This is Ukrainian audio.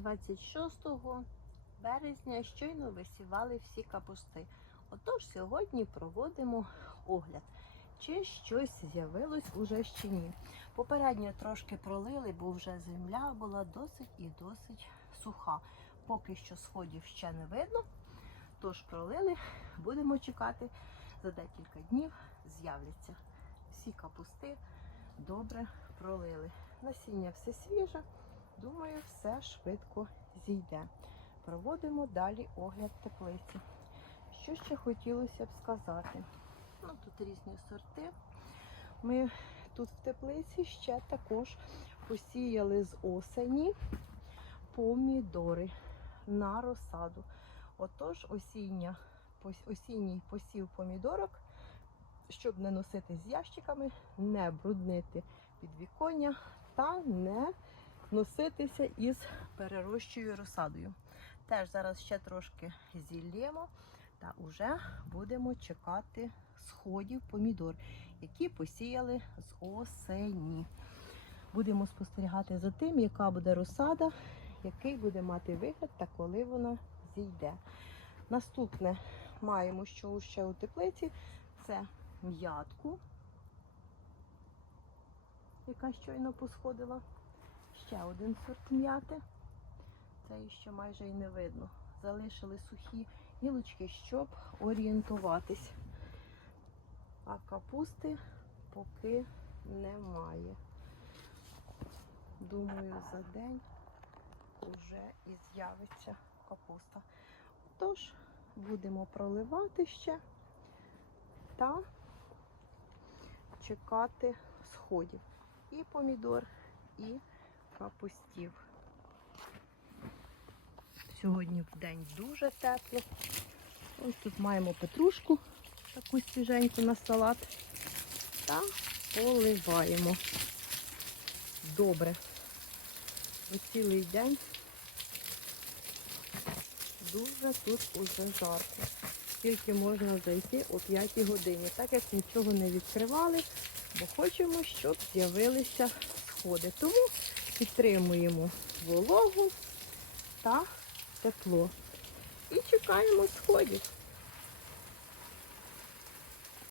26 березня щойно висівали всі капусти. Отож сьогодні проводимо огляд, чи щось з'явилось уже чи ні. Попередньо трошки пролили, бо вже земля була досить і досить суха. Поки що сходів ще не видно. Тож пролили, будемо чекати. За декілька днів з'являться всі капусти добре пролили. Насіння все свіже, думаю, все швидко зійде. Проводимо далі огляд теплиці. Що ще хотілося б сказати? Ну, тут різні сорти. Ми тут в теплиці ще також посіяли з осені помідори на розсаду. Отож, осіння, осінній посів помідорок, щоб не носити з ящиками, не бруднити підвіконня та не носитися із перерощою розсадою. Теж зараз ще трошки зілємо та вже будемо чекати сходів помідор, які посіяли з осені. Будемо спостерігати за тим, яка буде розсада, який буде мати вигляд та коли вона зійде. Наступне маємо, що ще у теплиці, це м'ятку, яка щойно посходила. Ще один сорт м'яти. Це ще майже і не видно. Залишили сухі гілочки, щоб орієнтуватись. А капусти поки немає. Думаю, за день вже і з'явиться капуста. Тож будемо проливати ще та чекати сходів. І помідор, і капустів. Сьогодні в день дуже тепло. Ось тут маємо петрушку, таку свіженьку на салат. Та поливаємо. Добре. Ось цілий день дуже тут уже жарко. Тільки можна зайти о 5 годині, так як нічого не відкривали, бо хочемо, щоб з'явилися сходи. Тому підтримуємо вологу та тепло. І чекаємо сходів.